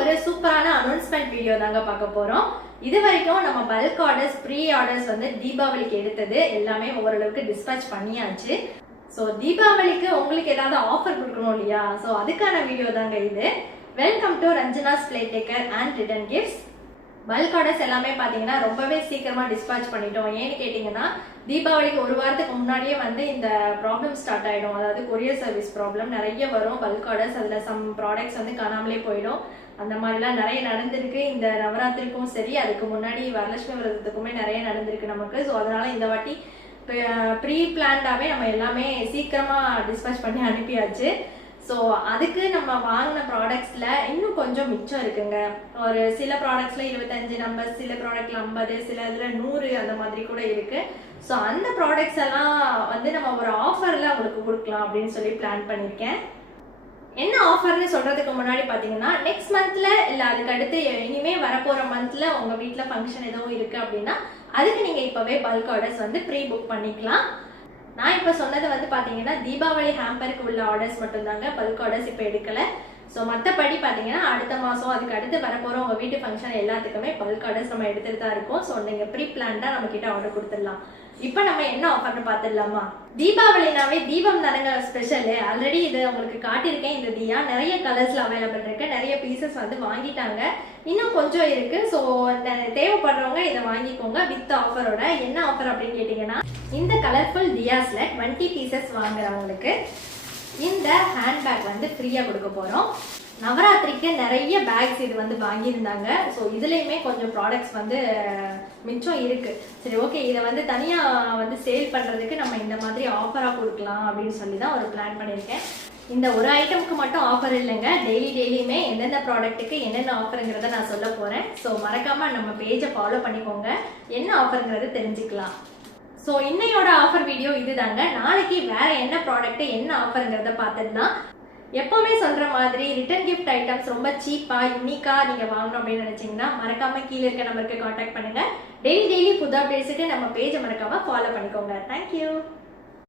ஒரு சூப்பரான announcement video தாங்க பார்க்க போறோம். இது வரைக்கும் நம்ம பல்க் ஆர்டர்ஸ் ப்ரீ ஆர்டர்ஸ் வந்து தீபாவளிக்கு எடுத்தது எல்லாமே ஓரளவுக்கு டிஸ்பேச் பண்ணியாச்சு. ஸோ தீபாவளிக்கு உங்களுக்கு ஏதாவது ஆஃபர் கொடுக்கணும் இல்லையா? ஸோ அதுக்கான வீடியோ தாங்க இது. Welcome to ரஞ்சனாஸ் play taker and return gifts bulk orders எல்லாமே பார்த்தீங்கன்னா ரொம்பவே சீக்கிரமாக டிஸ்பேச் பண்ணிட்டோம். ஏன்னு கேட்டிங்கன்னா தீபாவளிக்கு ஒரு வாரத்துக்கு முன்னாடியே வந்து இந்த ப்ராப்ளம் ஸ்டார்ட் ஆகிடும் அதாவது கொரியர் சர்வீஸ் ப்ராப்ளம் நிறைய வரும். பல்க் ஆர்டர்ஸ் அதில் சம் ப்ராடக்ட்ஸ் வந்து காணாமலே போயிடும். அந்த மாதிரிலாம் நிறைய நடந்திருக்கு. இந்த நவராத்திரிக்கும் சரி அதுக்கு முன்னாடி வரலட்சுமி விரதத்துக்குமே நிறைய நடந்திருக்கு நமக்கு. ஸோ அதனால இந்த வாட்டி ப்ரீ பிளான்டாகவே நம்ம எல்லாமே சீக்கிரமாக டிஸ்பேச் பண்ணி அனுப்பியாச்சு. ஸோ அதுக்கு நம்ம வாங்கின ப்ராடக்ட்ஸில் இன்னும் கொஞ்சம் மிச்சம் இருக்குங்க. ஒரு சில ப்ராடக்ட்ஸில் இருபத்தஞ்சு நம்பர் சில ப்ராடக்ட்ல ஐம்பது சில இதில் நூறு அந்த மாதிரி கூட இருக்குது ஸோ அந்த ப்ராடக்ட்ஸ் எல்லாம் வந்து நம்ம ஒரு ஆஃபரில் அவங்களுக்கு கொடுக்கலாம் அப்படின்னு சொல்லி பிளான் பண்ணியிருக்கேன் என்ன ஆஃபர்னு சொல்கிறதுக்கு முன்னாடி பார்த்தீங்கன்னா நெக்ஸ்ட் மந்த்தில் இல்லை அதுக்கு அடுத்து வரப்போகிற வரப்போற உங்கள் வீட்டில் ஃபங்க்ஷன் எதுவும் இருக்குது அப்படின்னா அதுக்கு நீங்கள் இப்போவே பல்க் ஆர்டர்ஸ் வந்து ப்ரீ புக் பண்ணிக்கலாம். நான் இப்போ சொன்னது வந்து பார்த்தீங்கன்னா தீபாவளி ஹேம்பருக்கு உள்ள ஆர்டர்ஸ் மட்டும்தாங்க. பல்க் ஆர்டர்ஸ் இப்போ எடுக்கலை. ஸோ மற்றபடி பார்த்தீங்கன்னா அடுத்த மாதம் அதுக்கு அடுத்து வரப்போகிற உங்கள் வீட்டு ஃபங்க்ஷன் எல்லாத்துக்குமே பல்க் ஆர்டர்ஸ் நம்ம எடுத்துகிட்டு தான் இருக்கோம். ஸோ நீங்கள் ப்ரீ பிளான்டாக நம்ம கிட்ட ஆர்டர் கொடுத்துடலாம். இப்போ நம்ம என்ன ஆஃபர்னு பார்த்துடலாமா தீபாவளினாவே தீபம் தானங்க ஸ்பெஷல் ஆல்ரெடி இது உங்களுக்கு காட்டியிருக்கேன். இந்த தியா நிறைய கலர்ஸ்ல அவைலபிள் இருக்கு. நிறைய பீசஸ் வந்து வாங்கிட்டாங்க. இன்னும் கொஞ்சம் இருக்கு. ஸோ தேவைப்படுறவங்க இதை வாங்கிக்கோங்க. வித் ஆஃபரோட என்ன ஆஃபர் அப்படின்னு கேட்டிங்கன்னா இந்த கலர்ஃபுல் டியாஸில் டுவெண்ட்டி பீசஸ் வாங்குறவங்களுக்கு இந்த ஹேண்ட்பேக் வந்து ஃப்ரீயாக கொடுக்க போகிறோம் நவராத்திரிக்கு நிறைய பேக்ஸ் இது வந்து வாங்கியிருந்தாங்க. ஸோ இதுலேயுமே கொஞ்சம் ப்ராடக்ட்ஸ் வந்து மிச்சம் இருக்குது சரி ஓகே இதை வந்து தனியாக வந்து சேல் பண்ணுறதுக்கு நம்ம இந்த மாதிரி ஆஃபராக கொடுக்கலாம் அப்படின்னு சொல்லி தான் ஒரு பிளான் பண்ணியிருக்கேன். இந்த ஒரு ஐட்டமுக்கு மட்டும் ஆஃபர் இல்லைங்க. டெய்லி டெய்லியுமே எந்தெந்த ப்ராடக்ட்டுக்கு என்னென்ன ஆஃபருங்கிறத நான் சொல்ல போகிறேன் ஸோ மறக்காமல் நம்ம பேஜை ஃபாலோ பண்ணிக்கோங்க. என்ன ஆஃபருங்கிறத தெரிஞ்சுக்கலாம். ஸோ இன்னையோட ஆஃபர் வீடியோ இதுதாங்க. நாளைக்கு வேற என்ன ப்ராடக்ட் என்ன ஆஃபருங்கிறத பார்த்துடலாம். எப்பவுமே சொல்ற மாதிரி ரிட்டர்ன் கிஃப்ட் ஐட்டம்ஸ் ரொம்ப சீப்பா யூனிக்கா நீங்க வாங்கணும் அப்படின்னு நினைச்சீங்கன்னா மறக்காம கீழே இருக்க நம்பருக்கு காண்டாக்ட் பண்ணுங்க. டெய்லி டெய்லி புது அப்டேட்ஸுக்கு நம்ம பேஜை மறக்காம ஃபாலோ பண்ணிக்கோங்க. தேங்க்யூ